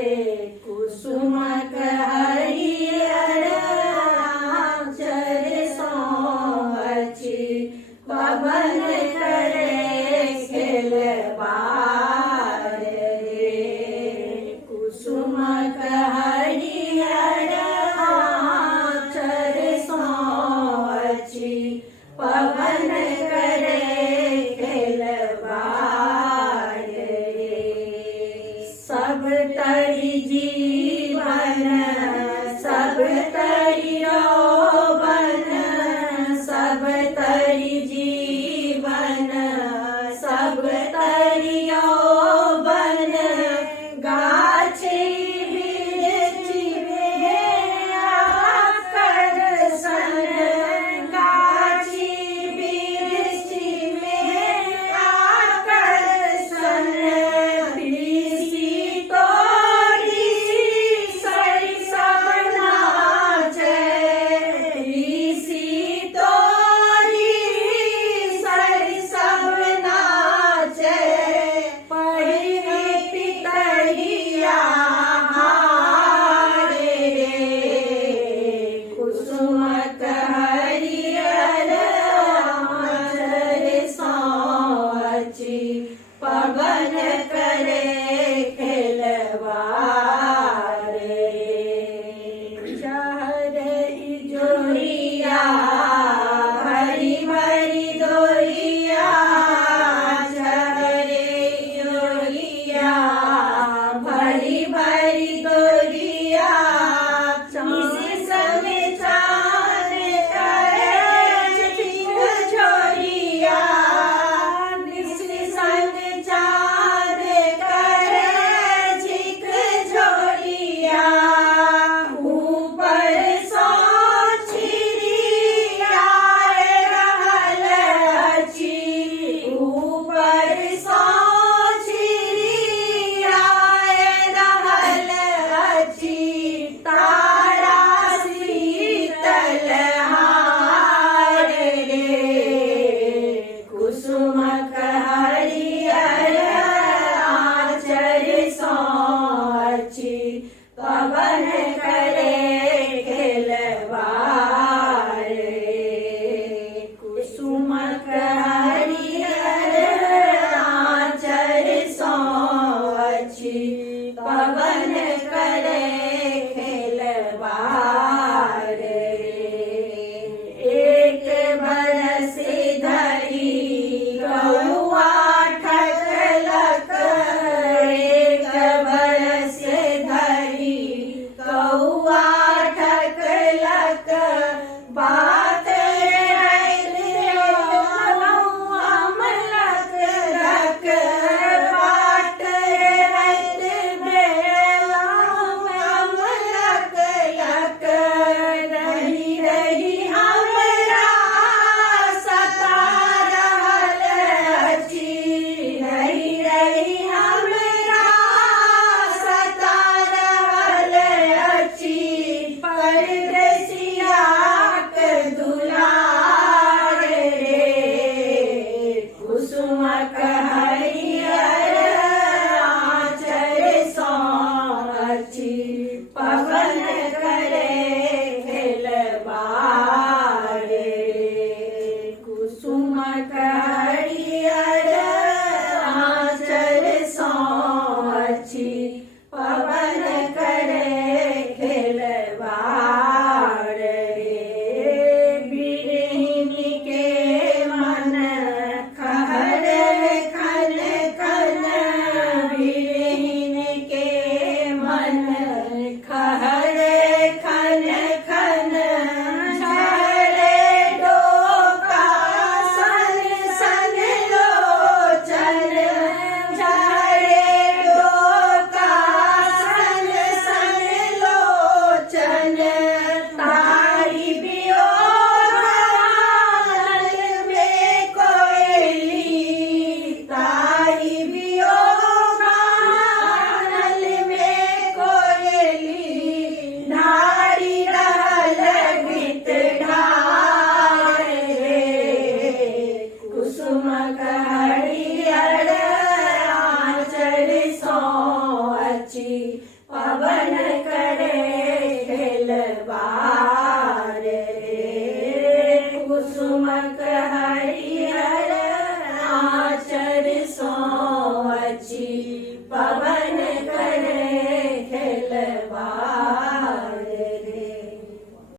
कुसुम हरियर आचर सोची पवन करे खेलबार रे। कुसुम हरियर आचर सोची पवन करे खेलबार रे। सब तरी जीवन सब तरी यौवन सब तरी जीवन सब तरी यौवन गाछी बिरछी में आकर्षण गाछी बिरछी में आकर्षण। पवन करे खेलबार रे। जहर जोरिया भरी भरी दोरिया जहर जोरिया भरी भरी दोरिया। इसी समय चाँद करे चिक छोरिया इसी संग चाँद करे चिक छोरिया। ऊपर सो छिरिया रहल अछि ऊपर सो छिरिया रहल अछि। तारा शीतल हार रे। कुसुम हरियर आचर सोची पवन करे खेलबार रे। कुसुम हरियर आचर सोची पवन करे खेलबार रे। एक बरस धरी कौआ ठकलक एक बरस धरी कौआ ठकलक। बात रहल अमलक रख बाट रहल पवन करे